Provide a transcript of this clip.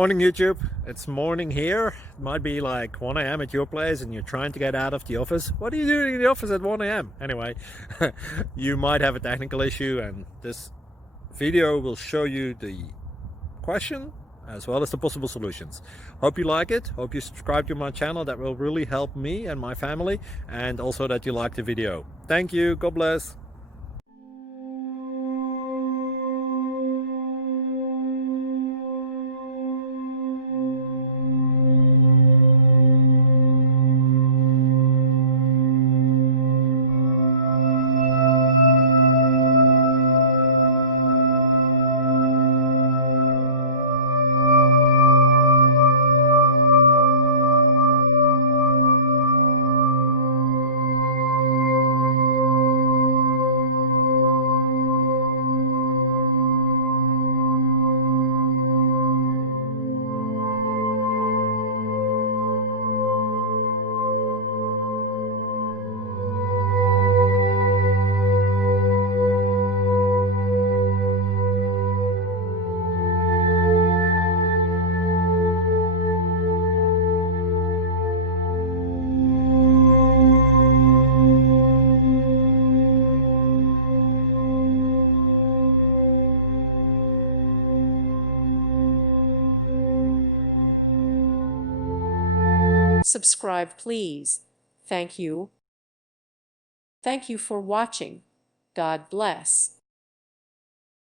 Morning YouTube, it's morning here. It might be like 1 a.m. at your place and you're trying to get out of the office. What are you doing in the office at 1 a.m.? Anyway, you might have a technical issue and this video will show you the question as well as the possible solutions. Hope you like it, hope you subscribe to my channel. That will really help me and my family, and also that you like the video. Thank you, God bless. Subscribe, please. Thank you. Thank you for watching. God bless.